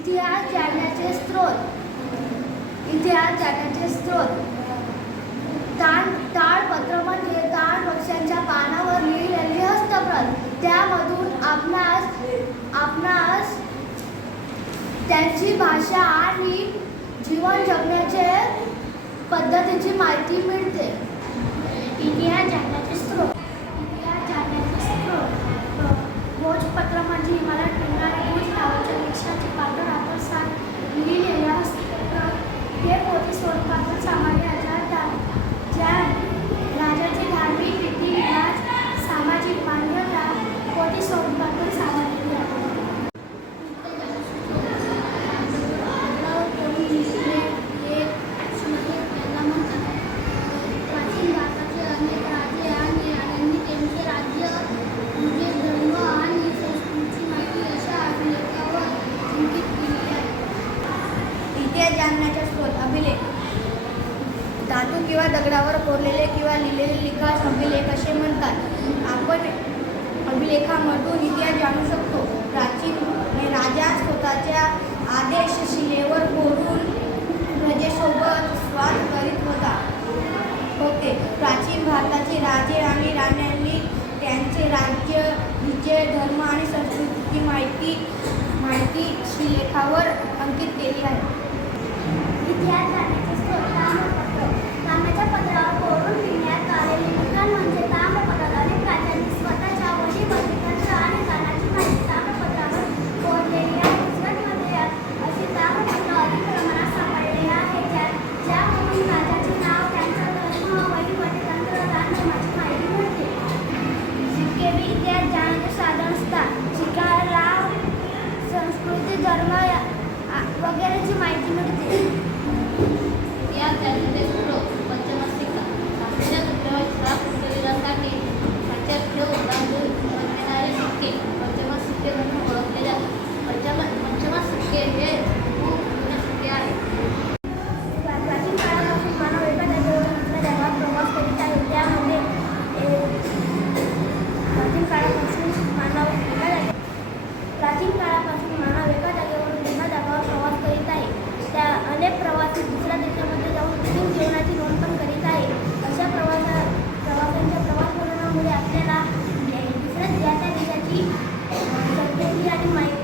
इतिहास जाणण्याचे स्रोत. इतिहास जाणण्याचे स्रोत. ताळपत्र म्हणजे ताडपत्र्याच्या पानावर लिहिलेली हस्तप्रत. त्यामधून आपणास त्यांची भाषा आणि जीवन जगण्याचे पद्धतीची माहिती मिळते. इतिहास जाणण्याचे स्रोत. इतिहास जाणण्याचे स्रोत. भोजपत्र म्हणजे हिमालयात मिळणारे भोज नावाच्या वृक्षाचे पातळ आकर्षात लिहिलेले हस्तप्रत. हे पोथी स्वरूपातून सामान्य आढळतात. ज्या राजाचे धार्मिक रीतिरिवाज, सामाजिक मान्यता पोथी स्वरूपातून सामान्य आढळतात. प्राचीन भारताचे अनेक राजे आणि राण्यांनी त्यांचे राज्य, धर्म आणि संस्कृतीची माहिती अशा अभिलेखावर अंकित केली आहे. इतिहास जाणण्याचे स्रोत. अभिलेख. धातू किंवा दगडावर कोरलेले किंवा लिहिलेले लिखाण अभिलेख असे म्हणतात. आपण अभिलेखामधून इतिहास जाणू शकतो. प्राचीन राजा स्वतःच्या आदेश शिलेवर कोरून प्रजेसोबत संवाद करीत होते. प्राचीन भारताचे राजे आणि राण्यांनी त्यांचे राज्य, विजय, धर्म आणि संस्कृतीची माहिती शिलेखावर अंकित केली आहे. इतिहास जाणण्याचे स्रोत. ताम्रपत्र. तांब्याच्या पत्रावर कोरून लिहिण्यात आलेले लिखाण म्हणजे ताम्रपत्र. अनेक राजांनी स्वतःच्या वशीभरणी तंत्र आणि गाण्याची माहिती ताम्रपत्रावर कोरलेली आहे. गुजरातमध्ये असे ताम्रपत्र अधिक प्रमाणात सापडले आहे, ज्यामधून राजाचे नाव, त्यांचा धर्म, वहिवाटी तंत्र, दानधर्माची माहिती मिळते. सिक्के. इतिहास जाणण्याचे साधन असतात. शिक्क्याला संस्कृती, धर्म वगैरेची माहिती मिळते. इतिहास जाणण्याचे स्रोत. पंचमहाल सिक्का. कापलेल्या तुकड्यावर छाप उमटविण्यासाठी साच्यात ठेवून बांधून बनविणारे सिक्के पंचमहाल सिक्के म्हणून ओळखले जातात. पंचमहाल सिक्के हे खूप जुने सिक्के आहेत. प्राचीन काळापासून मानव एका जागेवरून दुसऱ्या जागेवर प्रवास करीत आहे. त्यामध्ये प्राचीन काळापासून मानव एका जागेवरून दुसऱ्या जागेवर प्रवास करीत आहे. त्या अनेक प्रवासी दुसऱ्या देशामध्ये जाऊन नवीन जीवनाची नोंद पण करीत आहे. अशा प्रवासांच्या प्रवास वर्णनामुळे आपल्याला दुसऱ्या त्या देशाची संस्कृती आणि माहिती